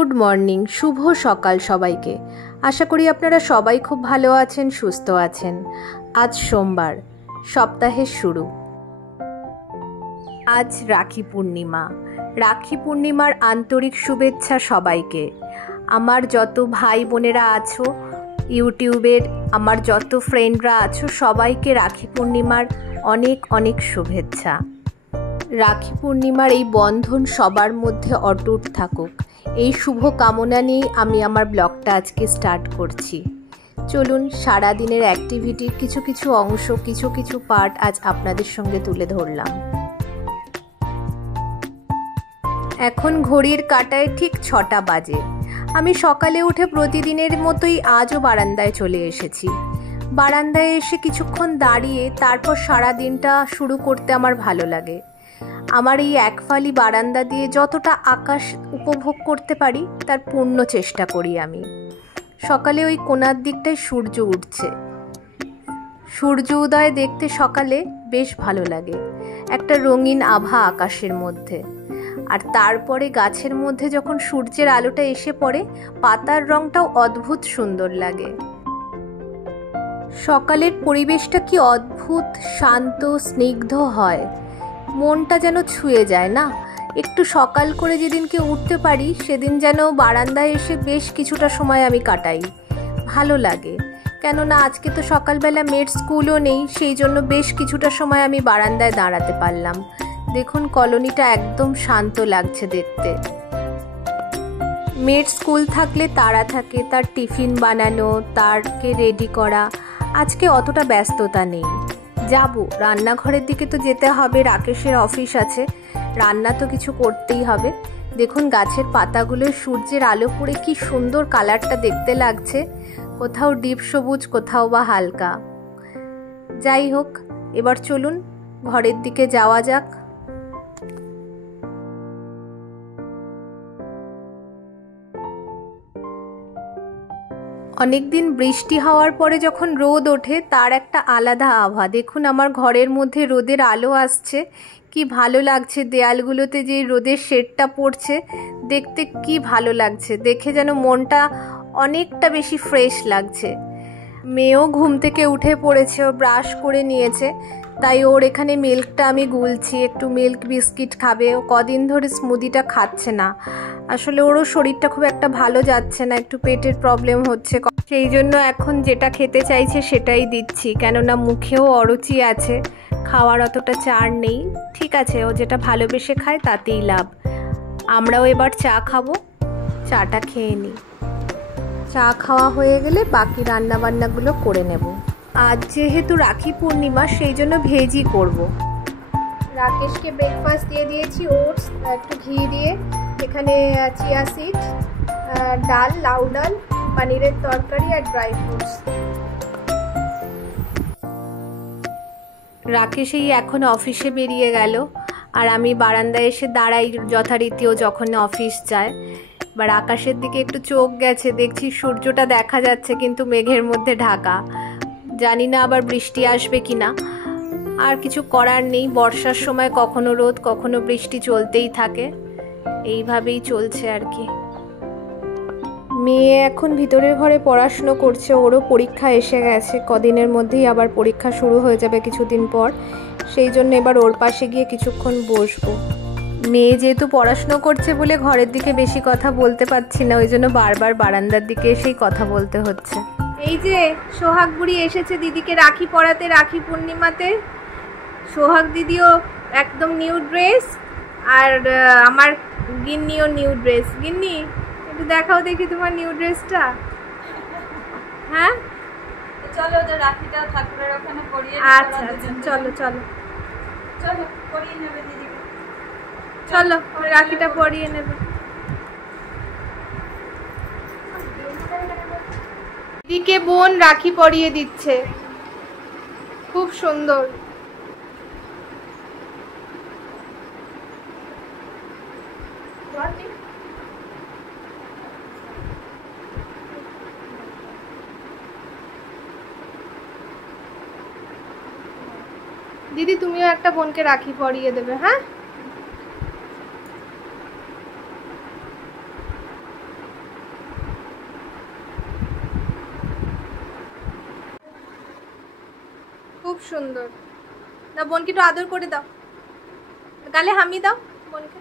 Good morning, শুভ সকাল সবাইকে। আশা করি আপনারা সবাই খুব ভালো আছেন, সুস্থ আছেন। আজ সোমবার, সপ্তাহের শুরু। আজ রাখি পূর্ণিমা। রাখি পূর্ণিমার আন্তরিক শুভেচ্ছা সবাইকে। আমার যত ভাই বোনেরা আছো, ইউটিউবের আমার যত ফ্রেন্ডরা আছো, সবাইকে রাখি পূর্ণিমার অনেক অনেক শুভেচ্ছা। রাখি পূর্ণিমার এই বন্ধন সবার মধ্যে অটুট থাকুক, এই শুভ কামনা নিয়েই আমি আমার ব্লগটা আজকে স্টার্ট করছি। চলুন সারাদিনের অ্যাক্টিভিটির কিছু কিছু অংশ, কিছু কিছু পার্ট আজ আপনাদের সঙ্গে তুলে ধরলাম। এখন ঘড়ির কাঁটায় ঠিক 6টা বাজে। আমি সকালে উঠে প্রতিদিনের মতোই আজও বারান্দায় চলে এসেছি। বারান্দায় এসে কিছুক্ষণ দাঁড়িয়ে তারপর সারা দিনটা শুরু করতে আমার ভালো লাগে। আমার এই একফালি বারান্দা দিয়ে যতটা আকাশ উপভোগ করতে পারি তার পূর্ণ চেষ্টা করি আমি। সকালে ওই কোণার দিকটায় সূর্য উঠছে, সূর্য উদয় দেখতে সকালে বেশ ভালো লাগে। একটা রঙিন আভা আকাশের মধ্যে, আর তারপরে গাছের মধ্যে যখন সূর্যের আলোটা এসে পড়ে, পাতার রংটাও অদ্ভুত সুন্দর লাগে। সকালের পরিবেশটা কি অদ্ভুত শান্ত স্নিগ্ধ হয়, মনটা যেন ছুঁয়ে যায় না। একটু সকাল করে যেদিনকে উঠতে পারি সেদিন যেন বারান্দায় এসে বেশ কিছুটা সময় আমি কাটাই, ভালো লাগে। কেননা আজকে তো সকালবেলা মেয়ের স্কুলও নেই, সেই জন্য বেশ কিছুটা সময় আমি বারান্দায় দাঁড়াতে পারলাম। দেখুন কলোনিটা একদম শান্ত লাগছে দেখতে। মেয়ের স্কুল থাকলে তাড়া থাকে, তার টিফিন বানানো, তারকে রেডি করা। আজকে অতটা ব্যস্ততা নেই। যাব রান্নাঘরের দিকে তো যেতে হবে, রাকেশের অফিস আছে, রান্না তো কিছু করতেই হবে। দেখুন গাছের পাতাগুলো সূর্যের আলো পড়ে কি সুন্দর কালারটা দেখতে লাগছে, কোথাও ডিপ সবুজ, কোথাও বা হালকা। যাই হোক, এবার চলুন ঘরের দিকে যাওয়া যাক। অনেকদিন বৃষ্টি হওয়ার পরে যখন রোদ ওঠে তার একটা আলাদা আভা। দেখুন আমার ঘরের মধ্যে রোদের আলো আসছে, কি ভালো লাগছে। দেয়ালগুলোতে যে রোদের শেডটা পড়ছে দেখতে কি ভালো লাগছে, দেখে যেন মনটা অনেকটা বেশি ফ্রেশ লাগছে। মেয়েও ঘুম থেকে উঠে পড়েছে, ও ব্রাশ করে নিয়েছে, তাই ওর এখানে মিল্কটা আমি গুলছি। একটু মিল্ক বিস্কিট খাবে, ও কদিন ধরে স্মুদিটা খাচ্ছে না। আসলে ওরও শরীরটা খুব একটা ভালো যাচ্ছে না, একটু পেটের প্রবলেম হচ্ছে, সেই জন্য এখন যেটা খেতে চাইছে সেটাই দিচ্ছি। কেননা মুখেও অরুচি আছে, খাওয়ার অতটা চাড় নেই। ঠিক আছে, ও যেটা ভালোবেসে খায় তাতেই লাভ। আমরাও এবার চা খাবো, চাটা খেয়ে নিই। চা খাওয়া হয়ে গেলে বাকি রান্নাবান্নাগুলো করে নেব। আজ যেহেতু রাখি পূর্ণিমা সেই জন্য ভেজই করব। রাকেশকে ব্রেকফাস্ট দিয়ে দিয়েছি, ওটস একটু ঘি দিয়ে, এখানে চিয়া সিড, ডাল, লাউ ডাল, পনিরের তরকারি আর ড্রাই ফ্রুটস। রাকেশ এই এখন অফিসে বেরিয়ে গেল, আর আমি বারান্দায় এসে দাঁড়াই যথারীতি ও যখন অফিস যায়। এবার আকাশের দিকে একটু চোখ গেছে, দেখছি সূর্যটা দেখা যাচ্ছে কিন্তু মেঘের মধ্যে ঢাকা। জানি না আবার বৃষ্টি আসবে কিনা। আর কিছু করার নেই, বর্ষার সময় কখনো রোদ কখনো বৃষ্টি চলতেই থাকে, এইভাবেই চলছে আর কি। মেয়ে এখন ভিতরের ঘরে পড়াশুনো করছে, ওরও পরীক্ষা এসে গেছে, কদিনের মধ্যেই আবার পরীক্ষা শুরু হয়ে যাবে কিছুদিন পর। সেই জন্য এবার ওর পাশে গিয়ে কিছুক্ষণ বসবো। মেয়ে যেহেতু পড়াশুনো করছে বলে ঘরের দিকে বেশি কথা বলতে পারছি না, ওই জন্য বারবার বারান্দার দিকে এসেই কথা বলতে হচ্ছে। এই যে সোহাগ বুড়ি এসেছে দিদিকে রাখি পরাতে, রাখি পূর্ণিমাতে। সোহাগ দিদিও একদম নিউ ড্রেস, আর আমার গিন্নিও নিউ ড্রেস। গিন্নি একটু দেখাও দেখি তোমার নিউ ড্রেসটা। হ্যাঁ চলো, ওদের রাখিটা ঠাকুরের ওখানে পরিয়ে। আচ্ছা আচ্ছা, চলো চলো চলো পরিয়ে নেবে দিদিকে। চলো রাখিটা পরিয়ে নেবে। দিদিকে বোন রাখি পরিয়ে দিচ্ছে, খুব সুন্দর। দিদি তুমিও একটা বোনকে রাখি পরিয়ে দেবে। হ্যাঁ সুন্দর। দাও বোনকে একটু আদর করে দাও, গালে হামি দাও বোনকে।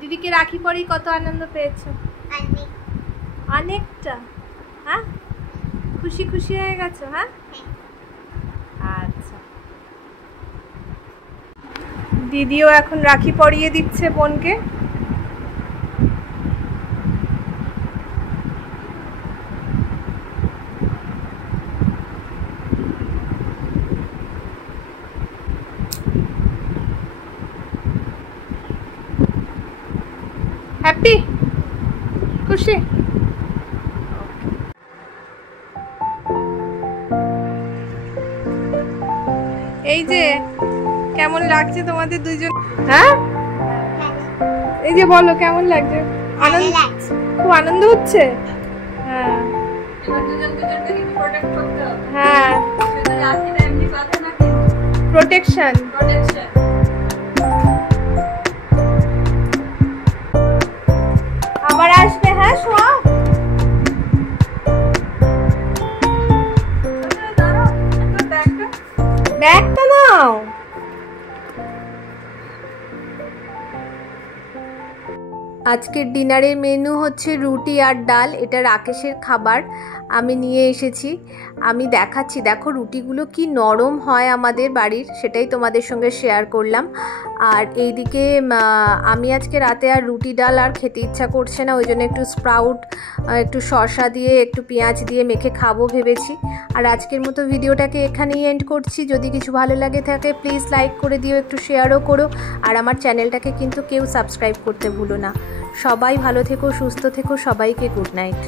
দিদিকে রাখি পরেই কত আনন্দ পেয়েছো? অনেকটা। হ্যাঁ, খুশি খুশি হয়ে গেছো? হ্যাঁ, আচ্ছা। দিদিও এখন রাখি পরিয়ে দিচ্ছে বোনকে। হ্যাপি, খুশি? এই যে কেমন লাগছে তোমাদের দুইজন? হ্যাঁ, এই যে বলো কেমন লাগছে? আনন্দ, খুব আনন্দ হচ্ছে। হ্যাঁ, এবার দুজন দুজনকে কিন্তু প্রোটেক্ট করতে হবে। হ্যাঁ, শুধু রাখিটা এমনি বাঁধে না, কিন্তু প্রোটেকশন। প্রোটেকশন। আবার আসবে। হ্যাঁ, শোয়া। দাঁড়াও, একবার ব্যাগটা। ব্যাগটা নাও। আজকের ডিনারের মেনু হচ্ছে রুটি আর ডাল। এটা রাকেশের খাবার, আমি নিয়ে এসেছি। আমি দেখাচ্ছি, দেখো রুটিগুলো কি নরম হয় আমাদের বাড়ির, সেটাই তোমাদের সঙ্গে শেয়ার করলাম। আর এইদিকে আমি আজকে রাতে আর রুটি ডাল আর খেতে ইচ্ছা করছে না, ওই জন্য একটু স্প্রাউট, একটু শসা দিয়ে, একটু পেঁয়াজ দিয়ে মেখে খাবো ভেবেছি। আর আজকের মতো ভিডিওটাকে এখানেই এন্ড করছি। যদি কিছু ভালো লাগে থাকে প্লিজ লাইক করে দিও, একটু শেয়ারও করো। আর আমার চ্যানেলটাকে কিন্তু কেউ সাবস্ক্রাইব করতে ভুলো না। সবাই ভালো থেকো, সুস্থ থেকো, সবাইকে গুড নাইট।